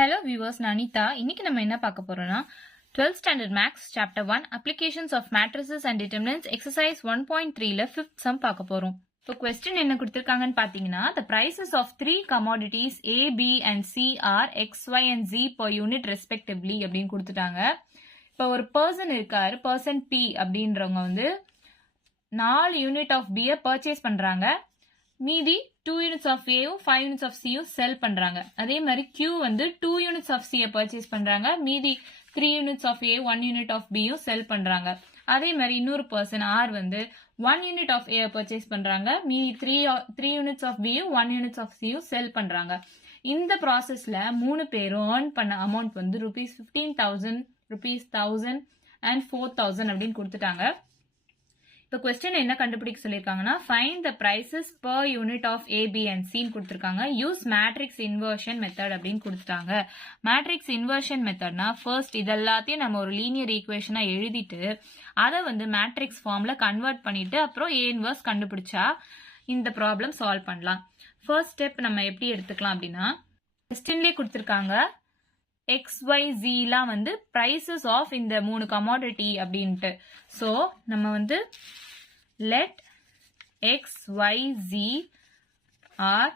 Hello viewers, நான் அனிதா. இன்னைக்கு நம்ம என்ன பார்க்க போறோம்னா 12th standard max chapter 1 applications of matrices and determinants exercise 1.3ல 5th sum பார்க்க போறோம். இப்போ question என்ன கொடுத்திருக்காங்கன்னு பாத்தீங்கன்னா the prices of 3 commodities A, B and C are X, Y and Z per unit respectively அப்படின்னு கொடுத்துட்டாங்க. இப்போ ஒரு பர்சன் இருக்காரு, பர்சன் P அப்படின்றவங்க வந்து 4 யூனிட் ஆஃப் B பர்ச்சேஸ் பண்றாங்க. மீதி 2 units of A 5 units of C செல் பண்றாங்க. அதே மாதிரி Q வந்து 2 units of C பர்ச்சேஸ் பண்றாங்க. மீதி 3 units of A 1 unit of B செல் பண்றாங்க. அதே மாதிரி இன்னொரு பர்சன் R வந்து 1 unit of A பர்ச்சேஸ் பண்றாங்க. மீதி 3 units of B 1 units of C செல் பண்றாங்க. இந்த ப்ராசஸ்ல 3 பேரும் earn பண்ண அமௌண்ட் வந்து ₹15,000, ₹1,000 and 4,000 அப்படின்னு கொடுத்துட்டாங்க. இப்போ கொஸ்டின் என்ன கண்டுபிடிக்க சொல்லியிருக்காங்கன்னா find the prices per unit of A, B and C கொடுத்துருக்காங்க. யூஸ் மேட்ரிக்ஸ் இன்வர்ஷன் மெத்தட் அப்படின்னு கொடுத்துட்டாங்க. மேட்ரிக்ஸ் இன்வர்ஷன் மெத்தட்னா ஃபர்ஸ்ட் இதெல்லாத்தையும் நம்ம ஒரு லீனியர் ஈக்குவேஷனா எழுதிட்டு அதை வந்து மேட்ரிக்ஸ் ஃபார்ம்ல கன்வெர்ட் பண்ணிட்டு அப்புறம் A இன்வர்ஸ் கண்டுபிடிச்சா இந்த ப்ராப்ளம் சால்வ் பண்ணலாம். ஃபர்ஸ்ட் ஸ்டெப் நம்ம எப்படி எடுத்துக்கலாம் அப்படின்னா கொஸ்டின்லேயே கொடுத்துருக்காங்க XYZலாம் வந்து prices of இந்த 3 commodity அப்படின்ட்டு. ஸோ நம்ம வந்து let XYZ are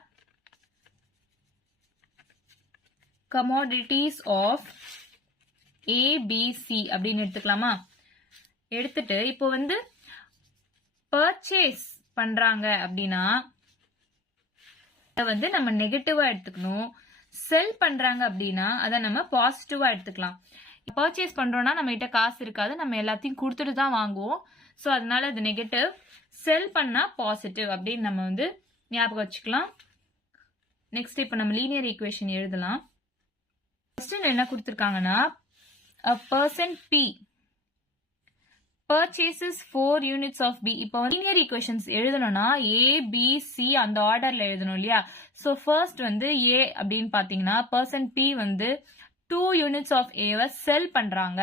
commodities of ABC அப்படின்னு எடுத்துக்கலாமா? எடுத்துட்டு இப்போ வந்து purchase பண்றாங்க அப்படின்னா வந்து நம்ம நெகட்டிவா எடுத்துக்கணும். செல் பண்றாங்க அப்படின்னா அதை நம்ம பாசிட்டிவா எடுத்துக்கலாம். பர்ச்சேஸ் பண்றோம்னா நம்ம கிட்ட காசு இருக்காது, நம்ம எல்லாத்தையும் கொடுத்துட்டு தான் வாங்குவோம். ஸோ அதனால அது நெகட்டிவ். செல் பண்ணா பாசிட்டிவ் அப்படின்னு நம்ம வந்து ஞாபகம் வச்சுக்கலாம். நெக்ஸ்ட் இப்போ நம்ம லீனியர் ஈக்குவேஷன் எழுதலாம். கொஸ்டின் என்ன கொடுத்துருக்காங்கன்னா a person P purchases 4 units of B. இப்போ லீனியர் ஈக்குவேஷன்ஸ் எழுதணும்னா A, B, C அந்த ஆர்டர்ல எழுதணும் இல்லையா? ஸோ ஃபர்ஸ்ட் வந்து A அப்படின்னு பாத்தீங்கன்னா பர்சன் P வந்து 2 units of A செல் பண்றாங்க.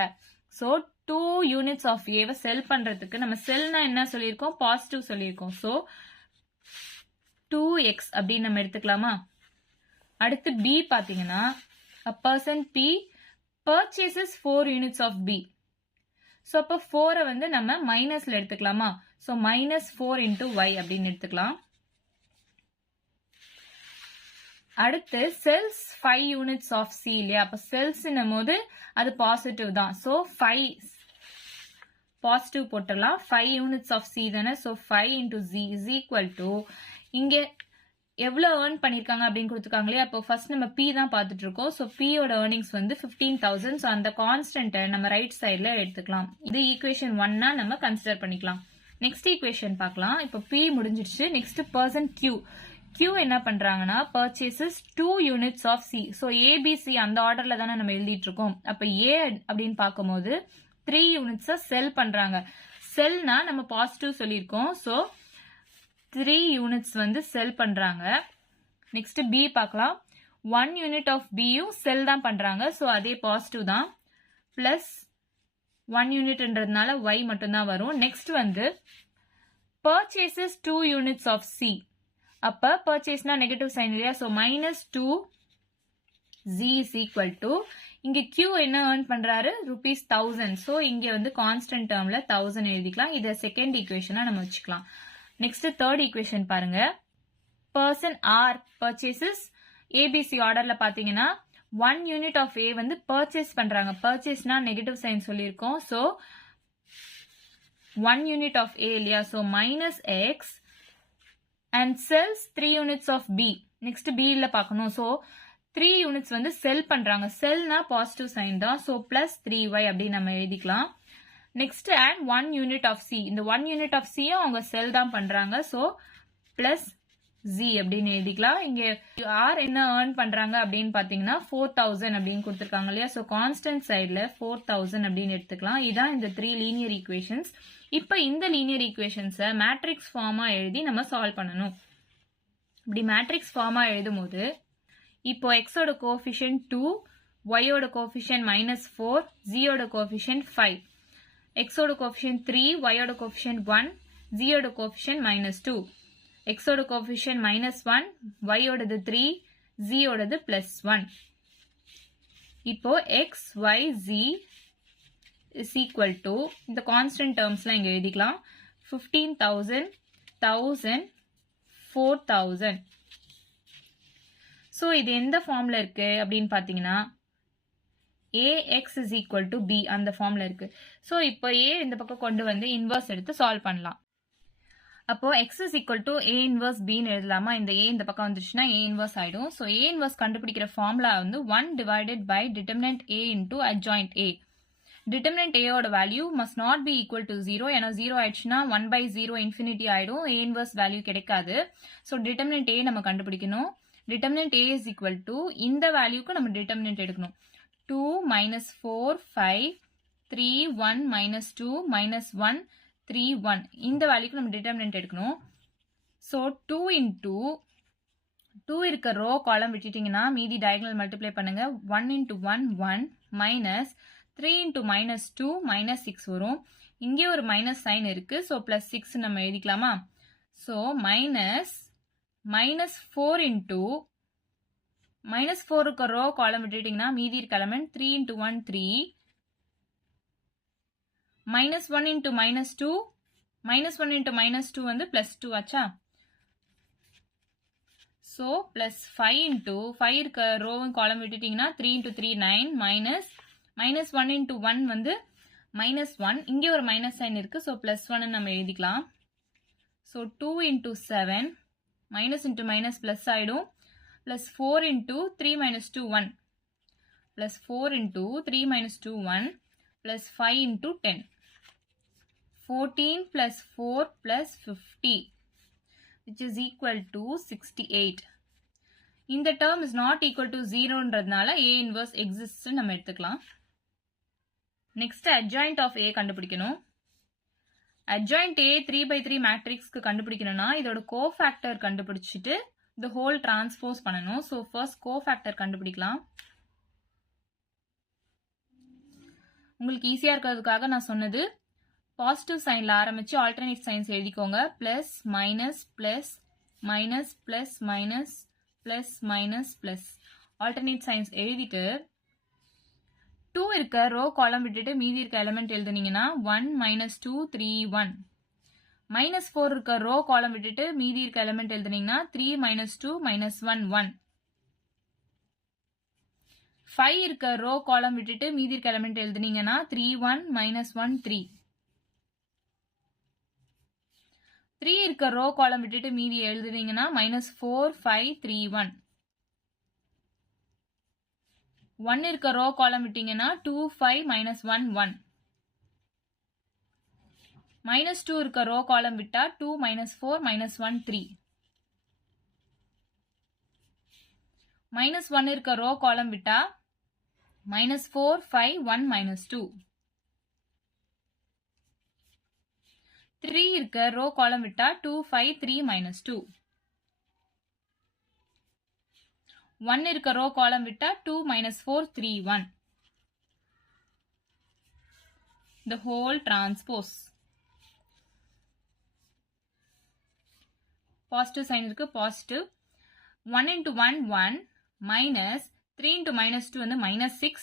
ஸோ 2 units of A செல் பண்றதுக்கு நம்ம செல்னா என்ன சொல்லியிருக்கோம்? பாசிட்டிவ் சொல்லியிருக்கோம். ஸோ 2x அப்படின்னு நம்ம எடுத்துக்கலாமா? அடுத்து B பாத்தீங்கன்னா a person P purchases 4 units of B. So அப்போ 4 வந்து நம்ம மைனஸ்ல எடுத்துக்கலாமா? ஸோ -4 into y அப்படின்னு எடுத்துக்கலாம். அடுத்து செல்ஸ் 5 யூனிட்ஸ் ஆஃப் C இல்லையா? அப்போ செல்ஸ் போது அது பாசிட்டிவ் தான். ஸோ 5 பாசிட்டிவ் போட்டுடலாம். 5 யூனிட்ஸ் ஆஃப் C தானே? So 5 into Z is equal to இங்க எவ்வளவு ஏர்ன் பண்ணிருக்காங்க அப்படின்னு கொடுத்துருக்காங்க இல்லையா? அப்போ ஃபர்ஸ்ட் நம்ம P தான் பார்த்துட்டு இருக்கோம். ஸோ P யோட ஏர்னிங்ஸ் வந்து 15,000. ஸோ அந்த கான்ஸ்டன்ட்டை நம்ம ரைட் சைட்ல எடுத்துக்கலாம். இது ஈக்குவேஷன் 1 நம்ம கன்சிடர் பண்ணிக்கலாம். நெக்ஸ்ட் ஈக்குவேஷன் பார்க்கலாம். இப்போ P முடிஞ்சிடுச்சு. நெக்ஸ்ட் பர்சன் Q என்ன பண்றாங்கன்னா purchases 2 units of C. So ABC அந்த ஆர்டர்ல தானே நம்ம எழுதிட்டு இருக்கோம். அப்ப A அப்படின்னு பார்க்கும்போது 3 யூனிட்ஸை செல் பண்றாங்க. செல்னா நம்ம பாசிட்டிவ் சொல்லியிருக்கோம். ஸோ 3 யூனிட்ஸ் வந்து செல் பண்றாங்க. நெக்ஸ்ட் B பார்க்கலாம். 1 யூனிட் ஆஃப் Bயும் செல் தான் பண்றாங்க. ஸோ அதே பாசிட்டிவ் தான். பிளஸ் 1 யூனிட்ன்றதுனால Y மட்டும் தான் வரும். நெக்ஸ்ட் வந்து பர்ச்சேசஸ் 2 யூனிட்ஸ் ஆஃப் C. அப்ப பர்ச்சேஸ்னா நெகட்டிவ் சைன் இல்லையா? So -2 Z is equal to இங்க Q என்ன ஏர்ன் பண்றாரு? ₹1000. ஸோ இங்க வந்து கான்ஸ்டன்ட் டேர்ம்ல 1000 எழுதிக்கலாம். இதை செகண்ட் ஈக்குவேஷனா நம்ம வச்சுக்கலாம். நெக்ஸ்ட் தேர்ட் ஈக்குவேஷன் பாருங்க. பர்சன் R பர்ச்சேசஸ் ABC ஆர்டர்ல பாத்தீங்கன்னா 1 யூனிட் ஆஃப் A வந்து பர்ச்சேஸ் பண்றாங்க. பர்ச்சேஸ்னா நெகட்டிவ் சைன் சொல்லியிருக்கோம். ஸோ 1 யூனிட் ஆஃப் A இல்லையா? So -x and sells 3 units of B. Next B ல பார்க்கணும். ஸோ 3 யூனிட்ஸ் வந்து செல் பண்றாங்க. செல்னா பாசிட்டிவ் சைன் தான். ஸோ +3y அப்படின்னு நம்ம எழுதிக்கலாம். Next and 1 unit of C. இந்த 1 யூனிட் ஆஃப் C அவங்க செல் தான் பண்றாங்க. ஸோ +Z அப்படின்னு எழுதிக்கலாம். இங்க R என்ன ஏர்ன் பண்றாங்க அப்படின்னு பாத்தீங்கன்னா 4,000 அப்படின்னு கொடுத்துருக்காங்க இல்லையா? ஸோ கான்ஸ்டன்ட் சைட்ல 4,000 அப்படின்னு எடுத்துக்கலாம். இதான் இந்த 3 லீனியர் ஈக்குவேஷன்ஸ். இப்ப இந்த லீனியர் ஈக்குவேஷன்ஸை மேட்ரிக்ஸ் ஃபார்மா எழுதி நம்ம சால்வ் பண்ணணும். இப்படி மேட்ரிக்ஸ் ஃபார்மா எழுதும் போது இப்போ எக்ஸோட கோஎஃபிஷியன்ட் 2, ஒய்யோட கோஎஃபிஷியன்ட் -4, ஜியோட கோஎஃபிஷியன்ட் 5, எக்ஸோட கோஎஃபிஷியன்ட் 3, ஒய்யோட கோஎஃபிஷியன்ட் 1, ஜியோட கோஎஃபிஷியன்ட் -2, எக்ஸோட கோஎஃபிஷியன்ட் -1, ஒய்யோடது 3, z ஓடது +1. இப்போ x, y, z is equal to இந்த constant termsலாம் இங்க எழுதிக்கலாம். 15,000, 1000, 4,000. So இது எந்த ஃபார்ம்ல இருக்கு அப்படின்னு பார்த்தீங்கன்னா ax is equal to b அந்த ஃபார்ம்ல இருக்கு. ஸோ இப்போ a இந்த பக்கம் கொண்டு வந்து இன்வர்ஸ் எடுத்து சால்வ் பண்ணலாம். அப்போ x is equal to a inverse b ன்னு எழுதலாமா? இந்த a இந்த பக்கம் வந்துச்சுன்னா a inverse ஆயிடும். ஸோ a inverse கண்டுபிடிக்கிற ஃபார்முலா வந்து 1 divided by determinant a into adjoint a. determinant a ஓட value must not be equal to 0. ஏன்னா 0 ஆயிடுச்சுன்னா 1 by 0 infinity ஆயிடும். a inverse வேல்யூ கிடைக்காது. ஸோ determinant a நம்ம கண்டுபிடிக்கணும். determinant a is equal to இந்த வேல்யூக்கு நம்ம determinant எடுக்கணும். 2 minus 4 5 3 1 minus 2 minus 1 3 1 இந்த வேல்யூக்கு நம்ம determinant எடுக்கணும். ஸோ 2 into 2 இருக்க ரோ காலம் விட்டுட்டீங்கன்னா மீதி diagonal மல்டிப்ளை பண்ணுங்க. 1 into 1 1 minus 3 into minus 2 minus 6 வரும். இங்கே ஒரு மைனஸ் சைன் இருக்கு. ஸோ பிளஸ் 6 நம்ம எழுதிக்கலாமா? ஸோ minus 4 into minus 4 இருக்க ரோ காலம் விட்டுட்டீங்கன்னா மீதி இருக்க element 3 into 1 3 minus 1 into minus 2 minus 1 into minus 2 வந்து plus 2 ஆச்சா? ஸோ plus 5 into 5 இருக்க ரோவும் காலம் விட்டுட்டீங்கன்னா 3 into 3 9 minus 1 into 1 வந்து minus 1 இங்கே ஒரு மைனஸ் சைன் இருக்கு. ஸோ plus 1 நம்ம எழுதிக்கலாம். So 2 into 7 minus into minus plus ஆயிடும். plus 4 into 3 minus 2 1 plus 4 into 3 minus 2 1 plus 5 into 10 14 plus 4 plus 50 which is equal to 68. இந்த term is not equal to 0ன்றதுனால a inverse exists நம்ம எடுத்துக்கலாம். next adjoint of a கண்டுபிடிக்கணும். adjoint a 3 by 3 மேட்ரிக்ஸ்க்கு கண்டுபிடிக்கணும்னா இதோட cofactor கண்டுபிடிச்சிட்டு the whole transpose பண்ணணும். So first cofactor கண்டுபிடிக்கலாம். உங்களுக்கு ஈஸியாக இருக்கிறதுக்காக நான் சொன்னது பாசிட்டிவ் சைனில் ஆரம்பித்து ஆல்டர்னேட் சைன்ஸ் எழுதிக்கோங்க. Plus minus plus minus plus minus plus minus plus alternate science எழுதிட்டு 2 இருக்க ரோ காலம் விட்டுட்டு மீதி இருக்க எலிமெண்ட் எழுதுனீங்கன்னா 1 minus 2 3 1 minus 4 இருக்க ரோ காலம் விட்டுட்டு மீதி இருக்க எலிமெண்ட் எழுதுனீங்கன்னா 3 minus 2 minus 1 1 5 இருக்க ரோ காலம் விட்டுட்டு மீதி இருக்க எலிமெண்ட் எழுதுனீங்கன்னா 3 1 minus 1 3 3 இருக்க ரோ காலம் விட்டுட்டு மீதி எழுதுனீங்கன்னா minus 4 5 3 1 1 இருக்க ரோ காலம் விட்டீங்கன்னா 2 5 minus 1 1 minus 2 இருக்க ரோ காலம் விட்டா 2 minus 4 minus 1 3 minus 1 இருக்க ரோ காலம் விட்டா minus 4 5 1 minus 2 3 இருக்க ரோ காலம் விட்டா 2 5 3 minus 2 1 இருக்க ரோ காலம் விட்டா 2 minus 4 3 1 the whole transpose. Positive sign இருக்கு. Positive 1 into 1 1 minus 3 into minus 2 வந்து minus 6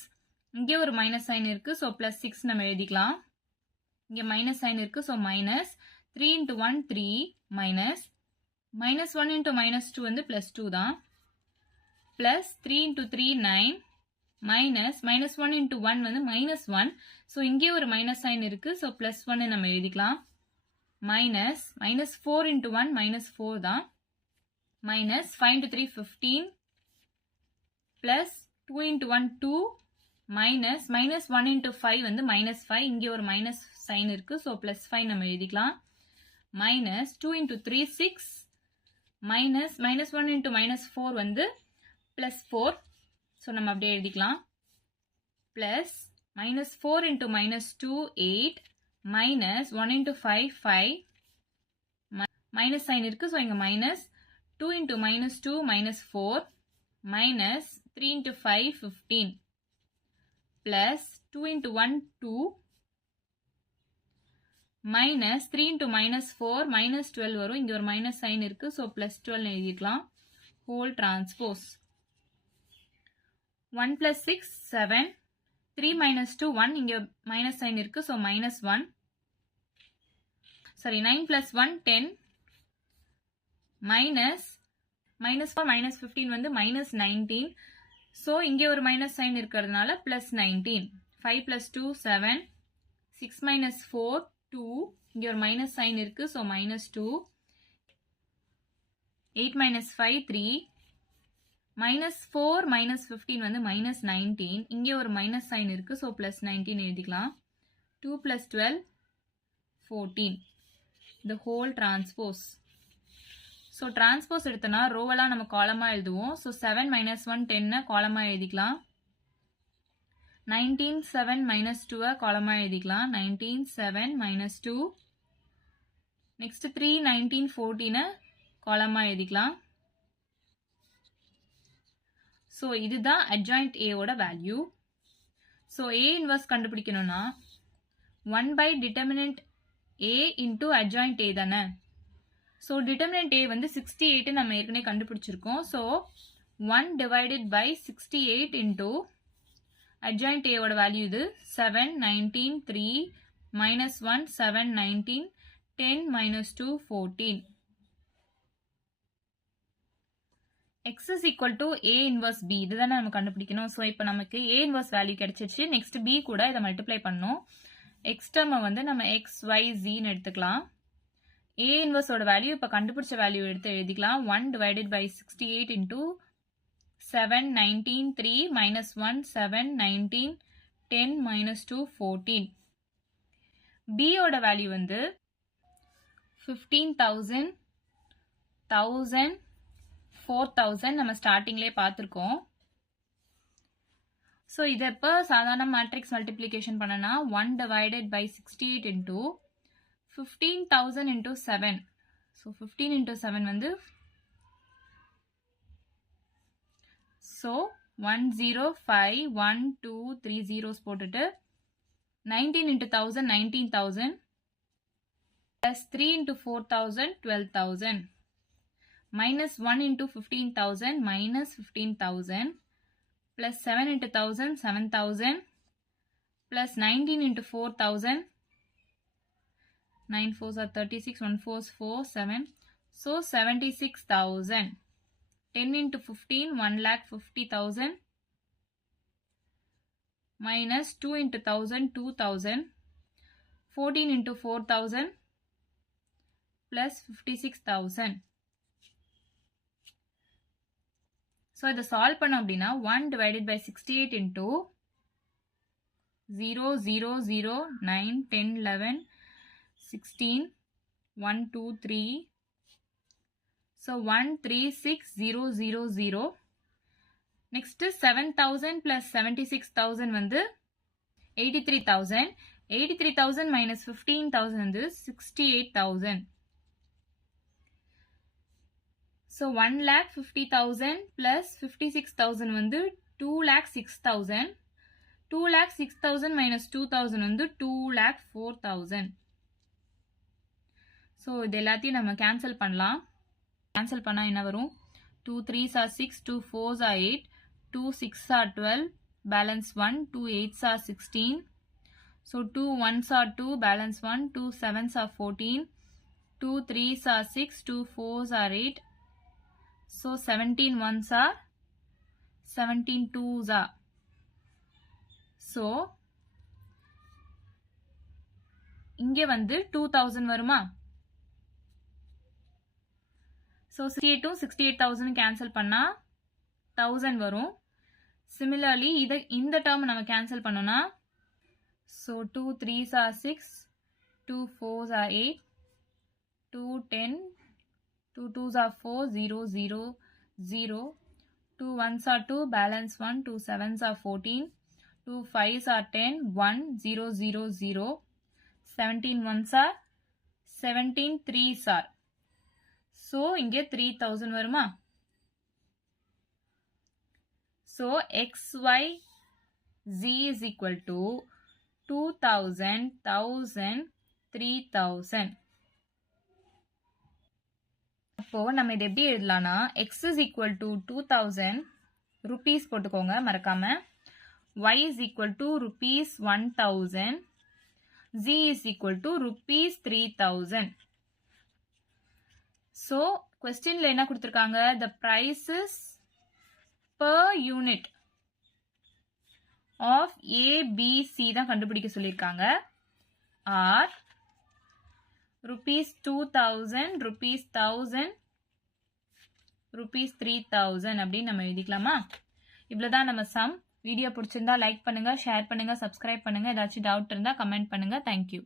இங்கே ஒரு மைனஸ் சைன் இருக்கு. ஸோ plus 6 நம்ம எழுதிக்கலாம். இங்கே மைனஸ் சைன் இருக்கு. So minus 3 into 1 3 minus minus 1 into minus 2 வந்து plus 2 தான். plus 3 into 3 9 minus minus 1 into 1 வந்து minus 1. ஸோ இங்கே ஒரு மைனஸ் சைன் இருக்கு. ஸோ plus 1 நம்ம எழுதிக்கலாம். minus minus 4 into 1 minus 4 தான். minus 5 into 3 15 plus 2 into 1 2 minus minus 1 into 5 வந்து minus 5 இங்கே ஒரு மைனஸ் சைன் இருக்கு. ஸோ plus 5 நம்ம எழுதிக்கலாம். minus 2 into 3 6 minus minus 1 into minus 4 வந்து plus 4. ஸோ நம்ம அப்படியே எழுதிக்கலாம். plus minus 4 into minus 2 8 minus 1 into 5 5 minus sign இருக்கு. ஸோ இங்க minus 2 into minus 2 minus 4 minus 3 into 5 15 plus 2 into 1 2 minus 3 into minus 4 minus 12 வரும். இங்க ஒரு minus sign இருக்கு. ஸோ plus 12 எழுதிக்கலாம். whole transpose. 1 plus 6 7, 3 minus 2 1, இங்க மைனஸ் சைன் இருக்கு, so minus 1. Sorry, 9 plus 1 10, minus 4 minus 15 வந்து minus 19, so இங்க ஒரு மைனஸ் சைன் இருக்கிறதுனால plus 19. 5 plus 2 7, 6 minus 4 2, இங்க ஒரு மைனஸ் சைன் இருக்கு, so minus 2. 8 minus 5 3, minus 4 minus 15 வந்து minus 19, இங்கே ஒரு மைனஸ் சைன் இருக்கு, so plus 19 எழுதிக்கலாம். 2 plus 12 14, the whole transpose. so transpose எடுத்தனா ரோவெல்லாம் நம்ம காலமா எழுதுவோம், so 7 minus 1 10 காலமா எழுதிக்கலாம். 19 7 minus 2 காலமா எழுதிக்கலாம். 19 7 minus 2, next 3 19 14 காலமா எழுதிக்கலாம். so இதுதான் adjoint A ஓட வேல்யூ. so A inverse கண்டுபிடிக்கணும்னா 1 by determinant A into adjoint A தானே. so determinant A வந்து 68 நம்ம ஏற்கனவே கண்டுபிடிச்சிருக்கோம், so 1 divided by 68 into adjoint A ஓட வேல்யூ இது 7 19 3 minus 1 7 19 10 minus 2 14. x is equal to A inverse B, இதுதானே நம்ம கண்டுபிடிக்கணும். ஸோ இப்போ நமக்கு A inverse வேல்யூ கிடைச்சிச்சு. நெக்ஸ்ட் B கூட இதை மல்டிப்ளை பண்ணணும். எக்ஸ் டேர்மை வந்து நம்ம எக்ஸ் ஒய் ஜின்னு எடுத்துக்கலாம். A inverse ஓட வேல்யூ இப்போ கண்டுபிடிச்ச வேல்யூ எடுத்து எழுதிக்கலாம். 1 divided by 68 into 7 19 3 minus 1 7 19 10 minus 2 14. B ஓட வேல்யூ வந்து 15,000 1000 4000 நம்ம ஸ்டார்டிங்லேயே பார்த்துருக்கோம். ஸோ இதை இப்போ சாதாரண மேட்ரிக்ஸ் மல்டிப்ளிகேஷன் பண்ணனா 1 divided by 68 into 15,000 into 7. So 15 into 7 வந்து ஸோ 1 0 5 1 2 3 zeros போட்டுட்டு 19 into 1000 19,000 plus 3 into 4,000 12,000 minus 1 into 15,000 minus 15,000 plus 7 into 1,000 7,000 plus 19 into 4,000 9 4s are 36 1 4s 4 7, so 76,000. 10 into 15 1,50,000 minus 2 into 1,000 2,000, 14 into 4,000 plus 56,000. So இதை solve பண்ணோம் அப்படின்னா 1 divided by 68 into 0 0 0 9 10 11 16 1 2 3, so 1 3 6 0 0 0. next 7,000 plus 76,000 வந்து 83,000. 83,000 minus 15,000 வந்து 68,000. so 1,50,000 plus 56,000 வந்து 2,06,000. 2,06,000 minus 2,000 வந்து 2,04,000. So இது எல்லாத்தையும் நம்ம கேன்சல் பண்ணலாம். கேன்சல் பண்ணால் என்ன வரும்? 2 3s are 6, 2 4s are 8, 2 6s are 12, balance 1, 2 8s are 16. So 2 1s are 2, balance 1, 2 7s are 14, 2 3s are 6, 2 4s are 8. So 17 1s are 17 2s are. So இங்கே வந்து 2000 வருமா? So 68,000 கேன்சல் பண்ணா 1000 வரும். Similarly இந்த term நம்ம கேன்சல் பண்ணோம்னா so 2 3s are 6, 2 4s are 8, 2 10, 2 2s are 4 0 0 0, 2 1s are 2, balance 1, 2 7s are 14, 2 5s are 10, 1 0 0 0, 17 1s are 17 3s are. So இங்கே 3000 வருமா? So xy z is equal to 2000 1000 3000. அப்போ நம்ம இதை எப்படி எழுதலாம்னா x is equal to 2000 rupees போட்டுக்கோங்க மறக்காம. y is equal to rupees 1000. z is equal to rupees 3000. So, questionல என்ன கொடுத்திருக்காங்க? The prices per unit of A, B, C தான் கண்டுபிடிக்க சொல்லியிருக்காங்க. Are rupees 2000, rupees 1000, rupees 3000 அப்படின்னு நம்ம எழுதிக்கலாமா? இவ்வளவுதான் நம்ம சம். வீடியோ பிடிச்சிருந்தா லைக் பண்ணுங்க, ஷேர் பண்ணுங்க, சப்ஸ்கிரைப் பண்ணுங்க. ஏதாச்சும் டவுட் இருந்தா கமெண்ட் பண்ணுங்க. தேங்க்யூ.